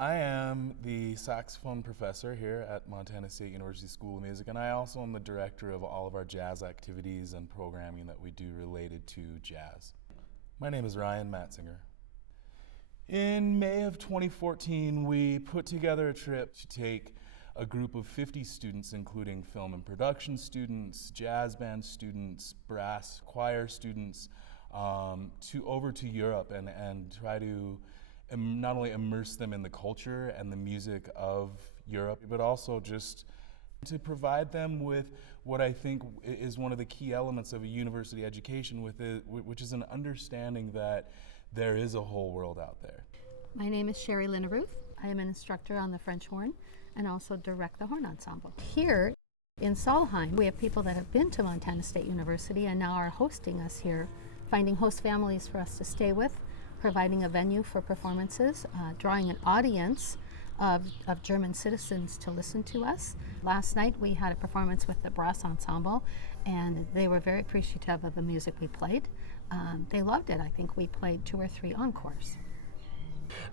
I am the saxophone professor here at Montana State University School of Music, and I also am the director of all of our jazz activities and programming that we do related to jazz. My name is Ryan Matzinger. In May of 2014, we put together a trip to take a group of 50 students, including film and production students, jazz band students, brass choir students, over to Europe and try to not only immerse them in the culture and the music of Europe, but also just to provide them with what I think is one of the key elements of a university education, which is an understanding that there is a whole world out there. My name is Sherry Linnerooth. I am an instructor on the French horn and also direct the horn ensemble. Here in Solheim, we have people that have been to Montana State University and now are hosting us here, finding host families for us to stay with, providing a venue for performances, drawing an audience of German citizens to listen to us. Last night we had a performance with the brass ensemble and they were very appreciative of the music we played. They loved it. I think we played 2 or 3 encores.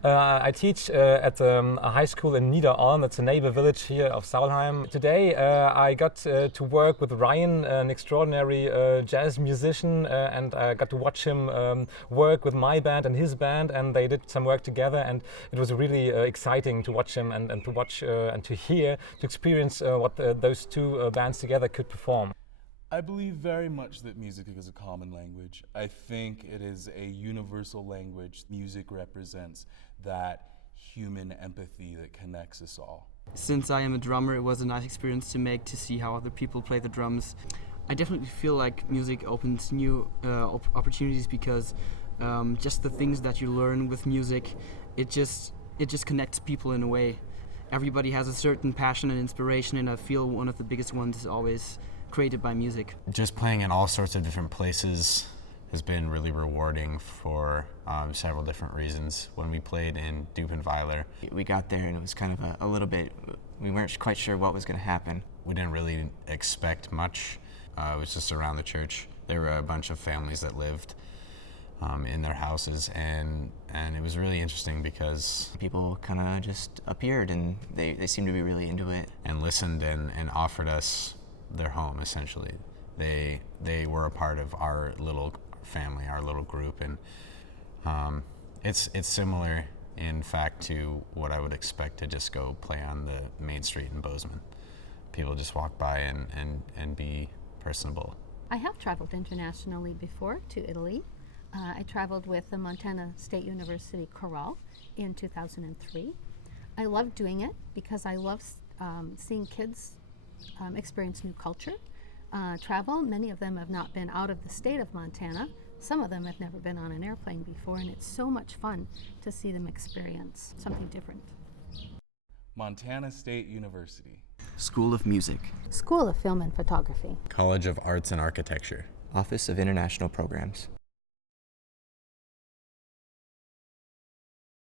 I teach at a high school in Nieder-Alm. It's a neighbor village here of Solheim. Today I got to work with Ryan, an extraordinary jazz musician, and I got to watch him work with my band and his band, and they did some work together, and it was really exciting to watch him and to watch and to hear, to experience what those two bands together could perform. I believe very much that music is a common language. I think it is a universal language. Music represents that human empathy that connects us all. Since I am a drummer, it was a nice experience to see how other people play the drums. I definitely feel like music opens new opportunities because just the things that you learn with music, it just connects people in a way. Everybody has a certain passion and inspiration, and I feel one of the biggest ones is always created by music. Just playing in all sorts of different places has been really rewarding for several different reasons. When we played in Dupenweiler, we got there and it was kind of a little bit, we weren't quite sure what was going to happen. We didn't really expect much. It was just around the church. There were a bunch of families that lived in their houses, and it was really interesting because people kind of just appeared and they seemed to be really into it. And listened and offered us their home, essentially. They were a part of our little family, our little group, and it's similar in fact to what I would expect to just go play on the main street in Bozeman. People just walk by and be personable. I have traveled internationally before to Italy. I traveled with the Montana State University Chorale in 2003. I love doing it because I love seeing kids experience new culture, travel. Many of them have not been out of the state of Montana. Some of them have never been on an airplane before, and it's so much fun to see them experience something different. Montana State University. School of Music. School of Film and Photography. College of Arts and Architecture. Office of International Programs.